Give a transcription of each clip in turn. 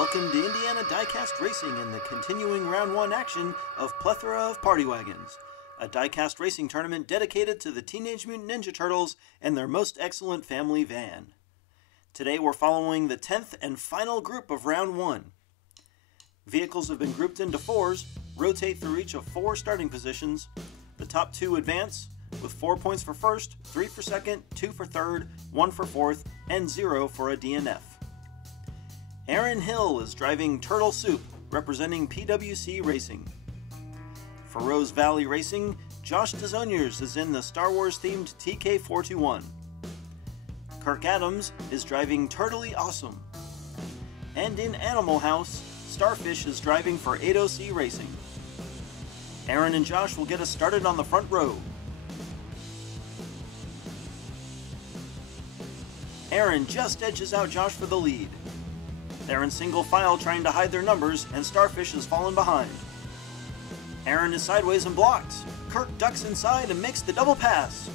Welcome to Indiana Diecast Racing and the continuing Round 1 action of Plethora of Party Wagons, a diecast racing tournament dedicated to the Teenage Mutant Ninja Turtles and their most excellent family van. Today we're following the 10th and final group of Round 1. Vehicles have been grouped into fours, rotate through each of 4 starting positions. The top 2 advance, with 4 points for first, 3 for second, 2 for third, 1 for fourth, and 0 for a DNF. Aaron Hill is driving Turtle Soup, representing PWC Racing. For Rose Valley Racing, Josh DeZoniers is in the Star Wars-themed TK421. Kirk Adams is driving Turtley Awesome. And in Animal House, Starfish is driving for 8OC Racing. Aaron and Josh will get us started on the front row. Aaron just edges out Josh for the lead. They're in single file trying to hide their numbers, and Starfish has fallen behind. Aaron is sideways and blocked. Kirk ducks inside and makes the double pass.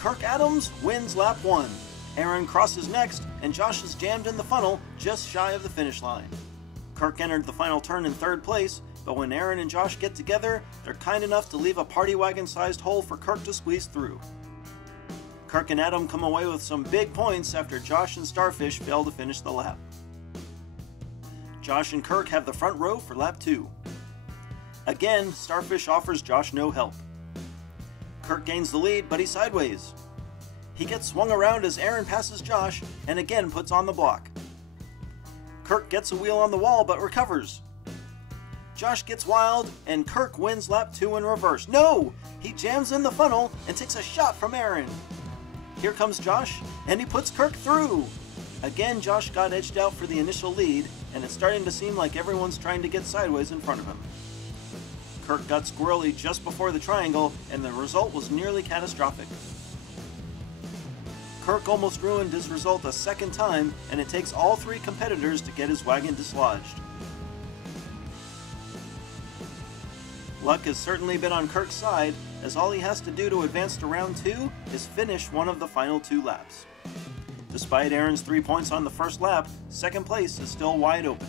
Kirk Adams wins lap 1. Aaron crosses next, and Josh is jammed in the funnel just shy of the finish line. Kirk entered the final turn in 3rd place, but when Aaron and Josh get together, they're kind enough to leave a Party Wagon-sized hole for Kirk to squeeze through. Kirk and Adam come away with some big points after Josh and Starfish fail to finish the lap. Josh and Kirk have the front row for lap 2. Again, Starfish offers Josh no help. Kirk gains the lead, but he's sideways. He gets swung around as Aaron passes Josh and again puts on the block. Kirk gets a wheel on the wall but recovers. Josh gets wild and Kirk wins lap 2 in reverse. No! He jams in the funnel and takes a shot from Aaron. Here comes Josh and he puts Kirk through. Again, Josh got edged out for the initial lead, and it's starting to seem like everyone's trying to get sideways in front of him. Kirk got squirrely just before the triangle, and the result was nearly catastrophic. Kirk almost ruined his result a second time, and it takes all 3 competitors to get his wagon dislodged. Luck has certainly been on Kirk's side, as all he has to do to advance to round 2 is finish one of the final 2 laps. Despite Aaron's 3 points on the first lap, 2nd place is still wide open.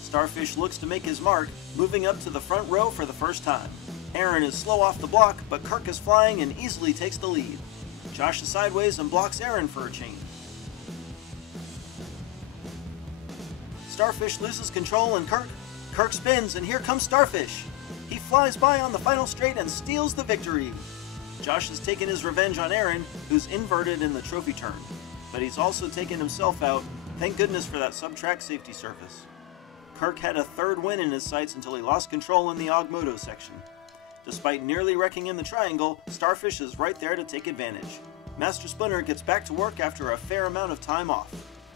Starfish looks to make his mark, moving up to the front row for the first time. Aaron is slow off the block, but Kirk is flying and easily takes the lead. Josh is sideways and blocks Aaron for a change. Starfish loses control and Kirk spins, and here comes Starfish. He flies by on the final straight and steals the victory. Josh has taken his revenge on Aaron, who's inverted in the trophy turn. But he's also taken himself out, thank goodness for that sub-track safety surface. Kirk had a 3rd win in his sights until he lost control in the Ogmoto section. Despite nearly wrecking in the triangle, Starfish is right there to take advantage. Master Splinter gets back to work after a fair amount of time off.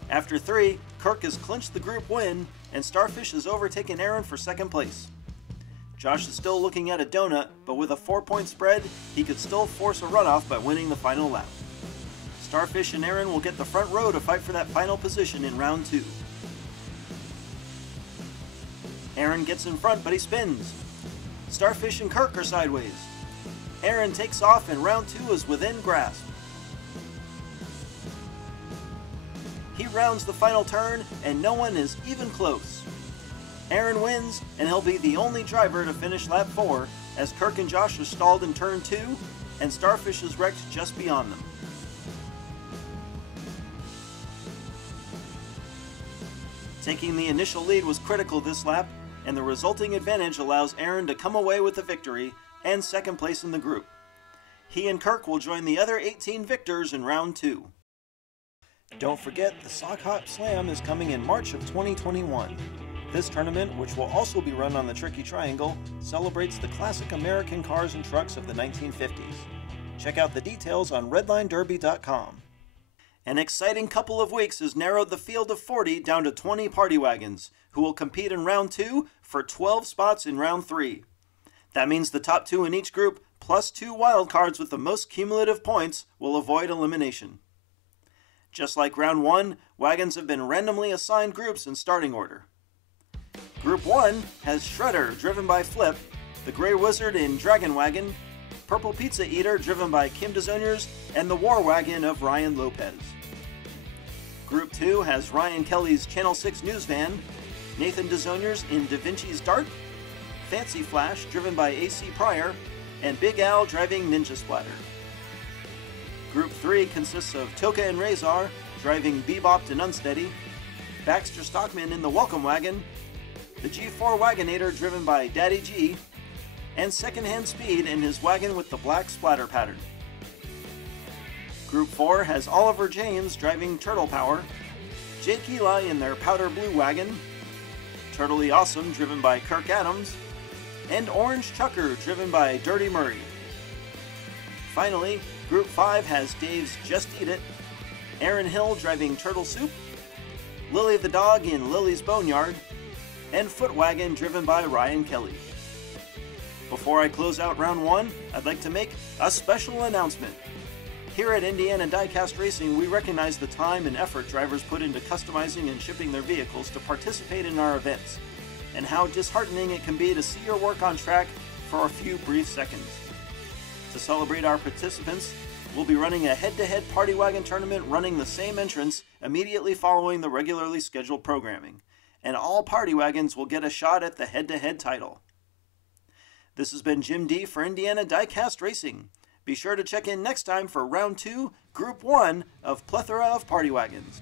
After 3, Kirk has clinched the group win, and Starfish has overtaken Aaron for 2nd place. Josh is still looking at a donut, but with a 4-point spread, he could still force a runoff by winning the final lap. Starfish and Aaron will get the front row to fight for that final position in round 2. Aaron gets in front, but he spins. Starfish and Kirk are sideways. Aaron takes off and round 2 is within grasp. He rounds the final turn and no one is even close. Aaron wins, and he'll be the only driver to finish lap 4, as Kirk and Josh are stalled in turn 2, and Starfish is wrecked just beyond them. Taking the initial lead was critical this lap, and the resulting advantage allows Aaron to come away with the victory and 2nd place in the group. He and Kirk will join the other 18 victors in round 2. Don't forget, the Sock Hop Slam is coming in March of 2021. This tournament, which will also be run on the Tricky Triangle, celebrates the classic American cars and trucks of the 1950s. Check out the details on redlinederby.com. An exciting couple of weeks has narrowed the field of 40 down to 20 Party Wagons, who will compete in round 2 for 12 spots in round 3. That means the top 2 in each group, plus 2 wildcards with the most cumulative points, will avoid elimination. Just like round 1, wagons have been randomly assigned groups in starting order. Group 1 has Shredder, driven by Flip, the Grey Wizard in Dragon Wagon, Purple Pizza Eater, driven by Kim DeZoniers, and the War Wagon of Ryan Lopez. Group 2 has Ryan Kelly's Channel 6 news van, Nathan DeZonier's in Da Vinci's Dart, Fancy Flash driven by AC Pryor, and Big Al driving Ninja Splatter. Group 3 consists of Toka and Razor driving Bebop and Unsteady, Baxter Stockman in the Welcome Wagon, the G4 Wagonator driven by Daddy G, and Secondhand Speed in his wagon with the black splatter pattern. Group 4 has Oliver James driving Turtle Power, Jake Eli in their Powder Blue Wagon, Turtley Awesome driven by Kirk Adams, and Orange Chucker driven by Dirty Murray. Finally, Group 5 has Dave's Just Eat It, Aaron Hill driving Turtle Soup, Lily the Dog in Lily's Boneyard, and Foot Wagon driven by Ryan Kelly. Before I close out round 1, I'd like to make a special announcement. Here at Indiana Diecast Racing, we recognize the time and effort drivers put into customizing and shipping their vehicles to participate in our events, and how disheartening it can be to see your work on track for a few brief seconds. To celebrate our participants, we'll be running a head-to-head Party Wagon tournament running the same entrance immediately following the regularly scheduled programming, and all Party Wagons will get a shot at the head-to-head title. This has been Jim D for Indiana Diecast Racing. Be sure to check in next time for Round 2, Group 1 of Plethora of Party Wagons.